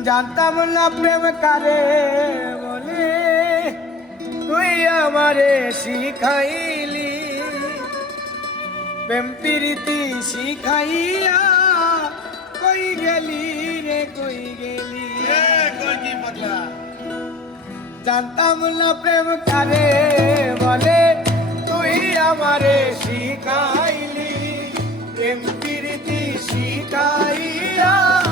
জানতাম না প্রেম কারে বলে, তুই আমারে শিখাইলি। প্রেম প্রীতি শিখাইয়া কই গেলি রে কই গেলি। জানতাম না প্রেম কারে বলে, তুই আমারে শিখাইলি। প্রেম প্রীতি শিখাইয়া